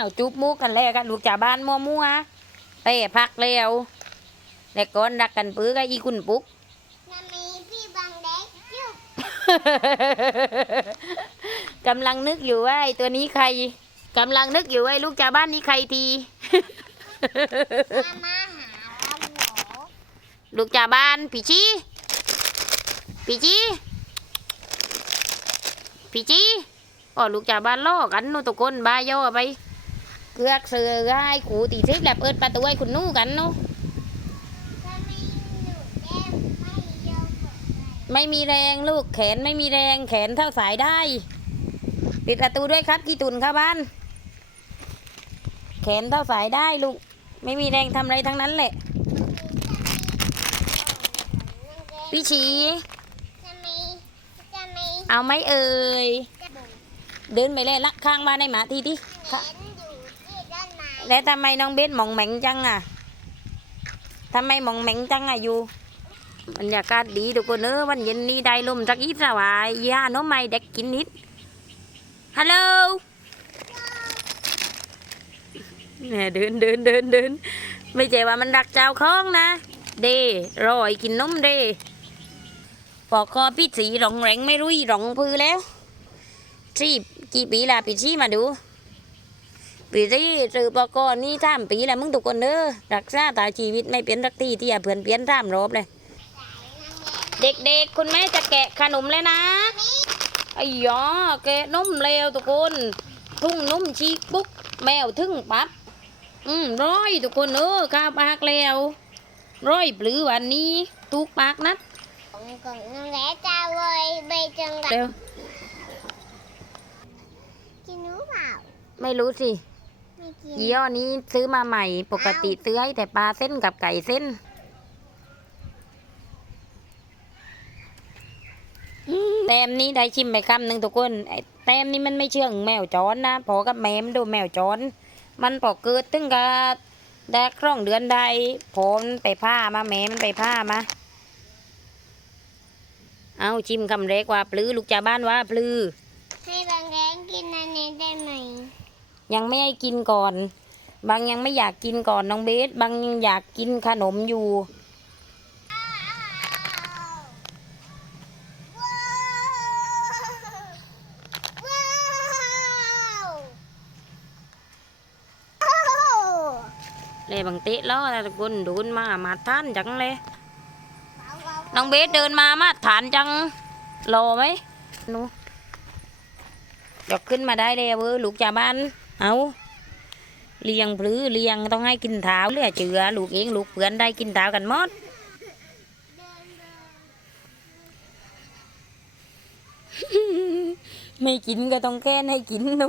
าวจุบมุกกันแล้วกันลูกจากบ้านมัวมัวๆเต้พักแล้วแต่ก่อนรักกันปื้อกับอีคุณปุ๊กน้ำมีพี่บางเด็กจุ๊บกำลังนึกอยู่ว่าไอ้ตัวนี้ใครกำลังนึกอยู่ว่าไอ้ลูกจากบ้านนี้ใครที มามาหาเราหนูลูกจากบ้านพี่ชีพี่ชีพี่ชีอ๋อลูกจากบ้านล่อกันโนตุกคนบายย่อไป เกือกเสือให้ขูตีซิบแหละเปิดประตูให้คุณนู่กันเนาะไม่มีแรงลูกแขนไม่มีแรงแขนเท่าสายได้ ปิดประตูด้วยครับกี่ตุนครับบ้าน แขนเท่าสายได้ลูก ไม่มีแรงทำอะไรทั้งนั้นแหละพี่ชีเอาไหมเอ่ยเดินไปเลยละข้างบ้านในหมาทีที่เห็นอยู่ที่ด้านใน แล้วทำไมน้องเบสหมองแหมงจังอะทำไมหมองแหมงจังอะอยู่บรรยากาศดีทุกคนเออวันเย็นนี้ได้ลมสักอีสวายยาน้องไม่เด็กกินนิดฮัลโหลเนี่ยเดินเดินเดินเดินไม่ใช่ว่ามันรักเจ้าของนะ เดรอยกินนมเดปอกคอพี่สีหลงแรงไม่รู้หลงพือแล้วที่กี่ปีละพี่ชีมาดู ปีที่ซื้อปกรณ์นี่สามปีแล้วมึงทุกคนเด้อรักษาตาชีวิตไม่เปลี่ยนสักทีที่อย่าเพื่อนเปลี่ยนสามรอบเลย เด็กๆ คุณแม่จะแกะขนมแล้วนะไอ้ยอแกะนมแล้วทุกคน ทุ่งนมชีปุ๊กแมวทึ่งปั๊บอืมร้อยทุกคนเออข้าวปากแล้วร้อยปลือวันนี้ทุกปากนัดของงน้องแหละจะเลยไปจังหวัดเกินหนูเปล่า ไม่รู้สิ กินยี่ห้อนี้ซื้อมาใหม่ ปกติซื้อให้แต่ปลาเส้นกับไก่เส้นอืมแต้มนี้ได้ชิมไปคำหนึ่งทุกคนไอ้แต้มนี้มันไม่เชื่องแมวจรนะพอกับแม่มันดูแมวจรมันพอเกิดตึงกับได้คร่องเดือนใดพอมันไปผ้ามาแม่มันไปผ้ามาเอาชิมคำแรกว่าปลือลูกจาบ้านว่าปลือให้บางแดงกินอันนี้ได้ไหม ยังไม่ให้กินก่อน บางยังไม่อยากกินก่อนน้องเบส บางยังอยากกินขนมอยู่ เลยบางเตะล้อนะทุกคนโดนมามาท่านจังเลย น้องเบสเดินมามาฐานจังรอไหมหนูยกขึ้นมาได้เลยเว้ยลูกจาบ้าน เอาเลี้ยงหรือเลี้ยงต้องให้กินเท้าเลือเจือลูกเองลูกเพื่อนได้กินเท้ากันหมดไม่กินก็ต้องแก้นให้กินนุ